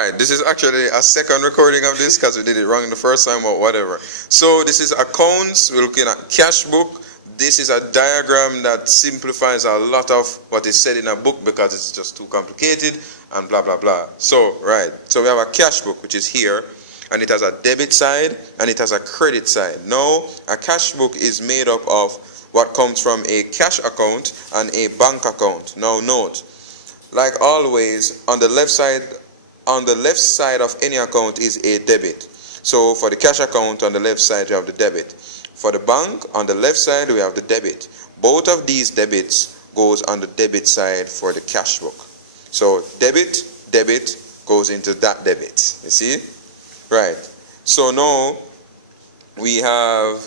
Alright, this is actually a second recording of this because we did it wrong the first time or whatever. So this is accounts, we're looking at cash book. This is a diagram that simplifies a lot of what is said in a book because it's just too complicated and blah blah blah. So, right, so we have a cash book which is here, and it has a debit side and it has a credit side. Now, a cash book is made up of what comes from a cash account and a bank account. Now note, like always, on the left side of any account is a debit. So for the cash account, on the left side you have the debit. For the bank, on the left side we have the debit. Both of these debits goes on the debit side for the cash book. So debit goes into that debit. You see? Right. So now we have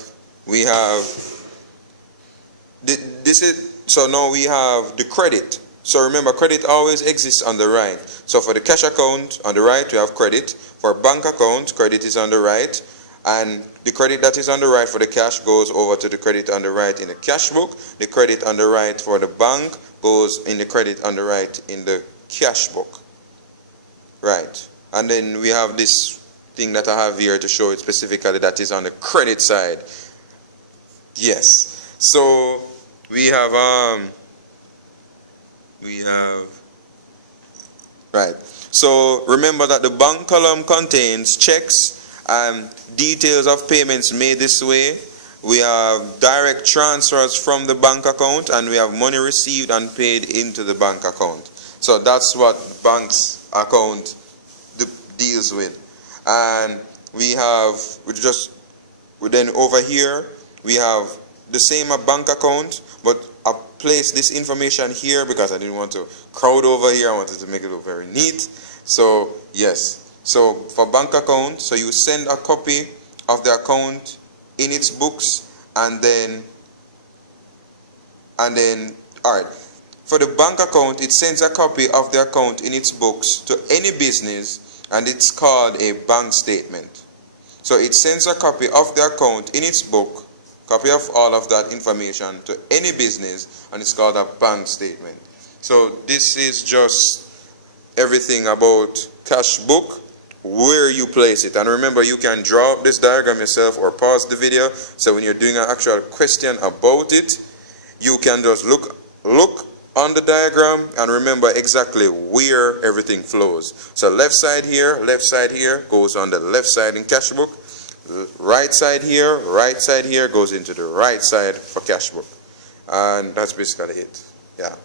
the credit. So remember, credit always exists on the right. So for the cash account, on the right we have credit. For bank account, credit is on the right. And the credit that is on the right for the cash goes over to the credit on the right in the cash book. The credit on the right for the bank goes in the credit on the right in the cash book. Right. And then we have this thing that I have here to show it specifically that is on the credit side. Yes. So we have right. So remember that the bank column contains checks and details of payments made this way. We have direct transfers from the bank account, and we have money received and paid into the bank account. So that's what bank's account deals with. And then over here we have the same bank account, but I placed this information here because I didn't want to crowd over here. I wanted to make it look very neat. So yes. So for bank account, so you send a copy of the account in its books, and then alright. For the bank account, it sends a copy of the account in its books to any business, and it's called a bank statement. So it sends a copy of the account in its book, copy of all of that information to any business, and it's called a bank statement. So this is just everything about cash book, where you place it. And remember, you can draw up this diagram yourself or pause the video, so when you're doing an actual question about it, you can just look on the diagram and remember exactly where everything flows. So left side here goes on the left side in cash book. Right side here goes into the right side for cash book. And that's basically it. Yeah.